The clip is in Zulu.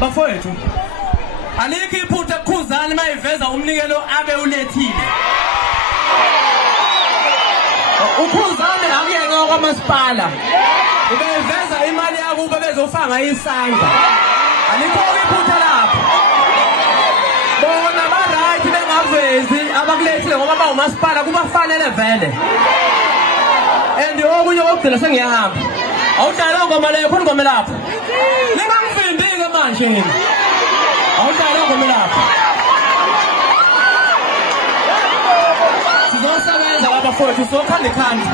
Bafowethu, alikho iphutha eKhuzani mayiveza umnikelo abe ulethile. uKhuzani akuyena kwamasipala. Ubeveza imali yakuba bezofanga isandla. Alikho iphutha lapho. Bona ba-right bengavezi abakulethile ngoba bawumasipala kubafanele vele. And okunye okugcina sengiyahamba. Awudlala ngoma leyo khona ngoma lapho. Ningangivimbi-ke manje yini. Awudlala ngoma lapho. Sizosebenza lapha futhi sokhanda ikhanda.